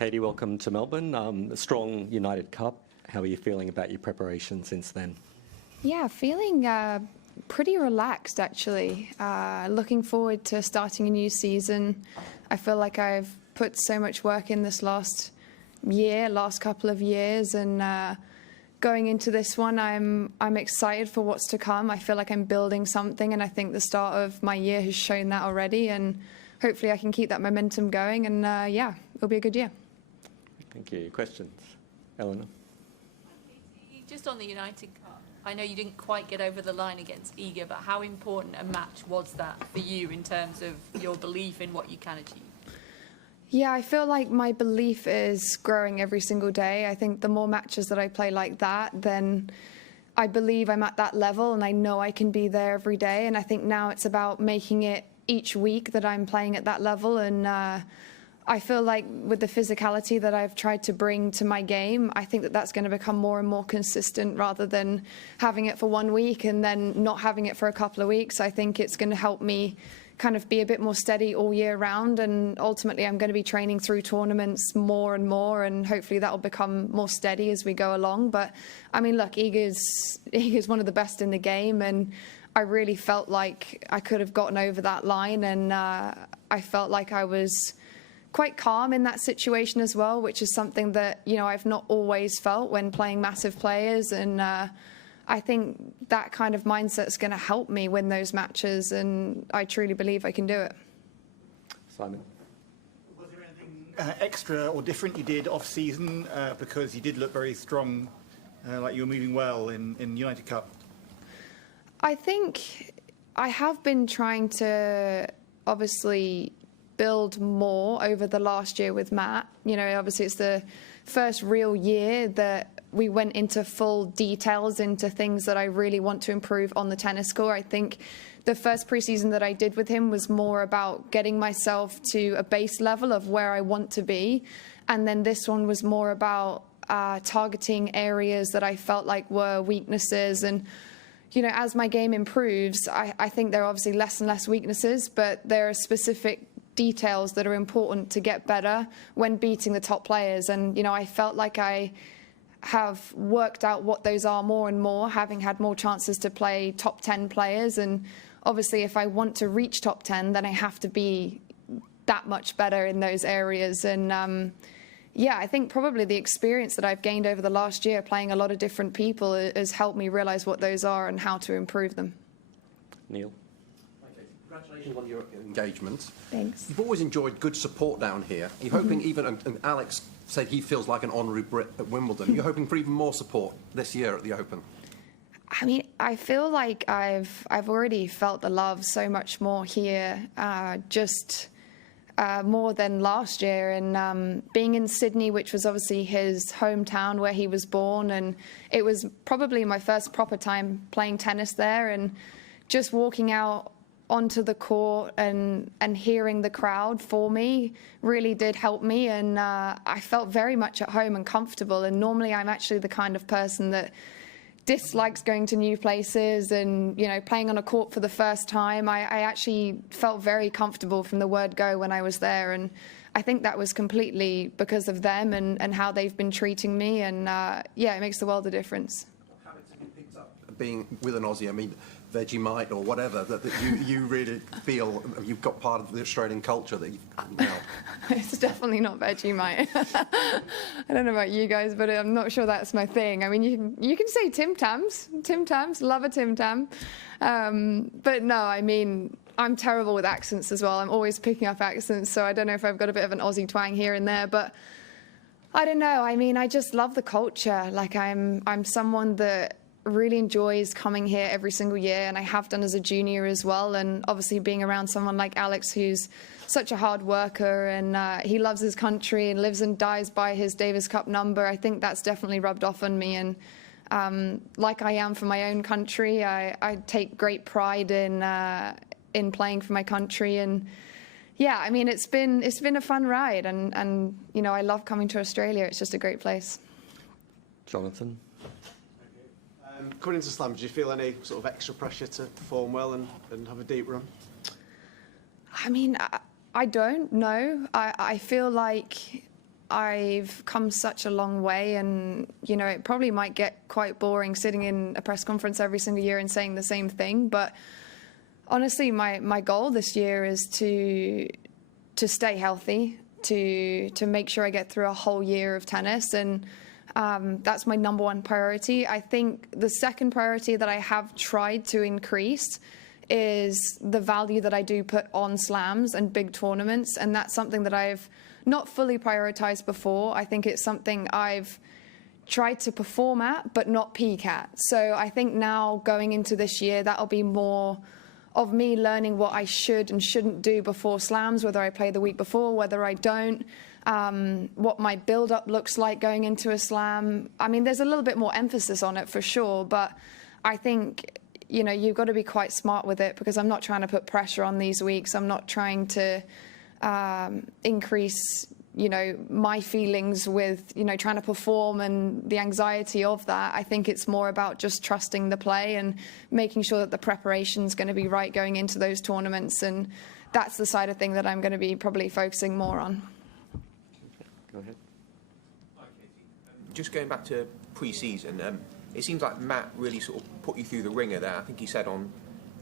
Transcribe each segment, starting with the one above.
Katie, welcome to Melbourne. A strong United Cup. How are you feeling about your preparation since then? Yeah, feeling pretty relaxed actually. Looking forward to starting a new season. I feel like I've put so much work in this last couple of years, and going into this one, I'm excited for what's to come. I feel like I'm building something, and I think the start of my year has shown that already, and hopefully I can keep that momentum going, and yeah, it'll be a good year. Thank you. Questions? Eleanor? Just on the United Cup, I know you didn't quite get over the line against Iga, but how important a match was that for you in terms of your belief in what you can achieve? Yeah, I feel like my belief is growing every single day. I think the more matches that I play like that, then I believe I'm at that level and I know I can be there every day. And I think now it's about making it each week that I'm playing at that level. And I feel like with the physicality that I've tried to bring to my game, I think that that's going to become more and more consistent rather than having it for 1 week and then not having it for a couple of weeks. I think it's going to help me kind of be a bit more steady all year round, and ultimately I'm going to be training through tournaments more and more, and hopefully that will become more steady as we go along. But I mean, look, Iga's one of the best in the game, and I really felt like I could have gotten over that line, and I felt like I was quite calm in that situation as well, which is something that, you know, I've not always felt when playing massive players. And I think that kind of mindset is going to help me win those matches, and I truly believe I can do it. Simon? Was there anything extra or different you did off-season? Because you did look very strong, like you were moving well in United Cup. I think I have been trying to obviously build more over the last year with Matt. You know, obviously it's the first real year that we went into full details into things that I really want to improve on the tennis court. I think the first preseason that I did with him was more about getting myself to a base level of where I want to be. And then this one was more about targeting areas that I felt like were weaknesses. And you know, as my game improves, I think there are obviously less and less weaknesses, but there are specific details that are important to get better when beating the top players. And, you know, I felt like I have worked out what those are more and more, having had more chances to play top 10 players. And obviously, if I want to reach top 10, then I have to be that much better in those areas. And yeah, I think probably the experience that I've gained over the last year playing a lot of different people has helped me realize what those are and how to improve them. Neil? Congratulations on your engagement. Thanks. You've always enjoyed good support down here. Are you hoping even, and Alex said he feels like an honorary Brit at Wimbledon, are you hoping for even more support this year at the Open? I mean, I feel like I've already felt the love so much more here, more than last year. And being in Sydney, which was obviously his hometown where he was born, and it was probably my first proper time playing tennis there, and just walking out onto the court and hearing the crowd for me really did help me, and I felt very much at home and comfortable. And normally I'm actually the kind of person that dislikes going to new places and, you know, playing on a court for the first time. I actually felt very comfortable from the word go when I was there, and I think that was completely because of them and how they've been treating me, and yeah, it makes the world a difference. What habits have you picked up being with an Aussie? I mean, Vegemite or whatever, that you really feel you've got part of the Australian culture that you've now. It's definitely not Vegemite. I don't know about you guys, but I'm not sure that's my thing. I mean, you can say Tim Tams, love a Tim Tam. But no, I mean, I'm terrible with accents as well. I'm always picking up accents, so I don't know if I've got a bit of an Aussie twang here and there, but I don't know. I mean, I just love the culture. Like, I'm someone that really enjoys coming here every single year, and I have done as a junior as well. And obviously being around someone like Alex, who's such a hard worker, and he loves his country and lives and dies by his Davis Cup number, I think that's definitely rubbed off on me. And like I am for my own country, I take great pride in playing for my country. And yeah, I mean, it's been a fun ride, and you know, I love coming to Australia. It's just a great place. Jonathan? Coming into Slam, do you feel any sort of extra pressure to perform well and have a deep run? I mean, I don't know. I feel like I've come such a long way, and you know, it probably might get quite boring sitting in a press conference every single year and saying the same thing, but honestly, my goal this year is to stay healthy, to make sure I get through a whole year of tennis, and that's my number one priority. I think the second priority that I have tried to increase is the value that I do put on slams and big tournaments, and that's something that I've not fully prioritized before. I think it's something I've tried to perform at but not peak at. So I think now going into this year, that'll be more of me learning what I should and shouldn't do before slams, whether I play the week before, whether I don't, what my build-up looks like going into a slam. I mean, there's a little bit more emphasis on it for sure, but I think, you know, you've got to be quite smart with it, because I'm not trying to put pressure on these weeks. I'm not trying to increase, you know, my feelings with, you know, trying to perform and the anxiety of that. I think it's more about just trusting the play and making sure that the preparation's going to be right going into those tournaments, and that's the side of thing that I'm going to be probably focusing more on. Go ahead. Just going back to pre-season, it seems like Matt really sort of put you through the ringer there. I think he said on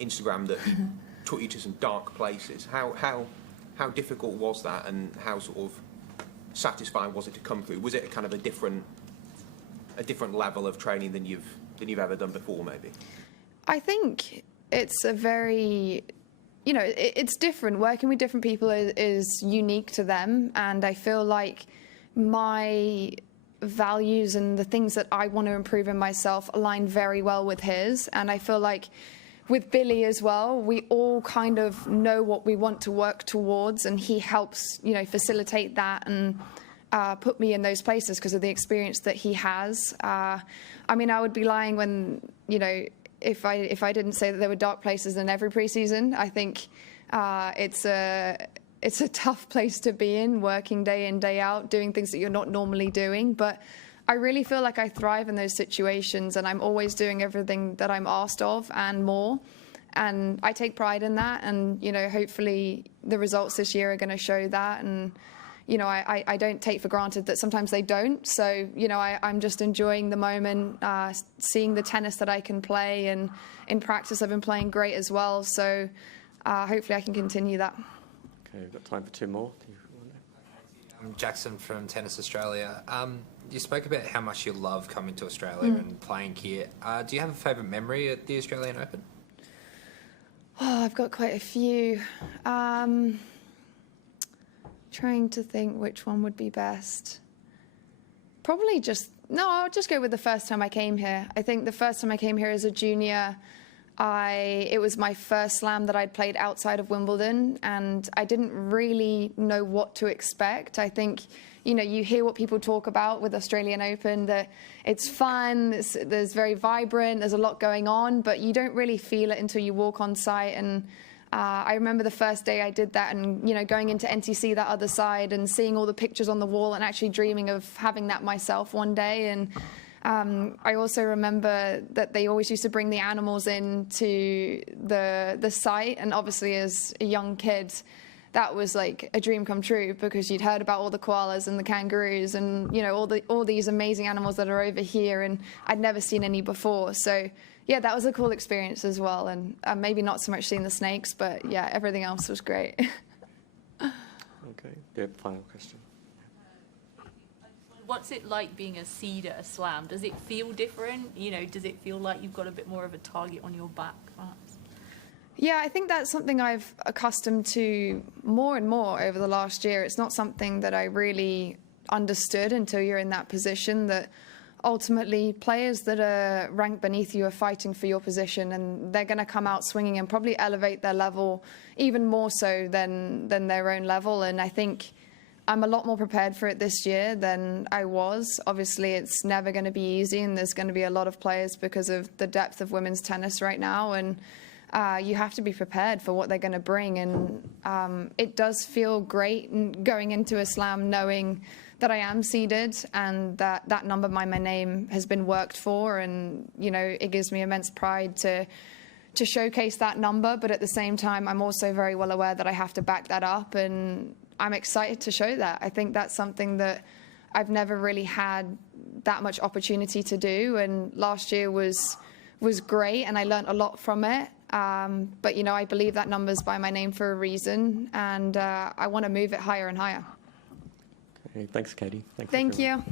Instagram that he took you to some dark places. How difficult was that, and how sort of satisfying was it to come through? Was it a kind of a different level of training than you've ever done before, maybe? I think it's a very, you know, it's different. Working with different people is unique to them, and I feel like my values and the things that I want to improve in myself align very well with his. And I feel like with Billy as well, we all kind of know what we want to work towards, and he helps, you know, facilitate that and put me in those places because of the experience that he has. I mean, I would be lying when, you know, if I didn't say that there were dark places in every preseason. I think it's a tough place to be in, working day in, day out, doing things that you're not normally doing. But I really feel like I thrive in those situations, and I'm always doing everything that I'm asked of and more. And I take pride in that. And, you know, hopefully the results this year are going to show that. And, you know, I don't take for granted that sometimes they don't. So, you know, I'm just enjoying the moment, seeing the tennis that I can play. And in practice, I've been playing great as well. So hopefully I can continue that. Okay, we've got time for two more. I'm Jackson from Tennis Australia. You spoke about how much you love coming to Australia and playing here. Do you have a favourite memory at the Australian Open? Oh, I've got quite a few. Trying to think which one would be best. Probably I'll just go with the first time I came here. I think the first time I came here as a junior, it was my first slam that I'd played outside of Wimbledon, and I didn't really know what to expect. I think, you know, you hear what people talk about with Australian Open, that it's fun, there's very vibrant, there's a lot going on, but you don't really feel it until you walk on site. And I remember the first day I did that, and, you know, going into NTC that other side and seeing all the pictures on the wall and actually dreaming of having that myself one day. And I also remember that they always used to bring the animals into the site, and obviously as a young kid, that was like a dream come true, because you'd heard about all the koalas and the kangaroos and, you know, all these amazing animals that are over here, and I'd never seen any before. So yeah, that was a cool experience as well, and maybe not so much seeing the snakes, but yeah, everything else was great. Okay, yeah, final question. What's it like being a seed at a slam? Does it feel different? You know, does it feel like you've got a bit more of a target on your back, perhaps? Yeah, I think that's something I've accustomed to more and more over the last year. It's not something that I really understood until you're in that position, that ultimately players that are ranked beneath you are fighting for your position, and they're going to come out swinging and probably elevate their level even more so than their own level. And I think I'm a lot more prepared for it this year than I was. Obviously, it's never going to be easy, and there's going to be a lot of players because of the depth of women's tennis right now. And you have to be prepared for what they're going to bring. And it does feel great going into a slam knowing that I am seeded and that number by my name has been worked for. And, you know, it gives me immense pride to showcase that number. But at the same time, I'm also very well aware that I have to back that up. And I'm excited to show that. I think that's something that I've never really had that much opportunity to do, and last year was great, and I learned a lot from it. But, you know, I believe that number's by my name for a reason, and I want to move it higher and higher. Okay, thanks, Katie. Thank you.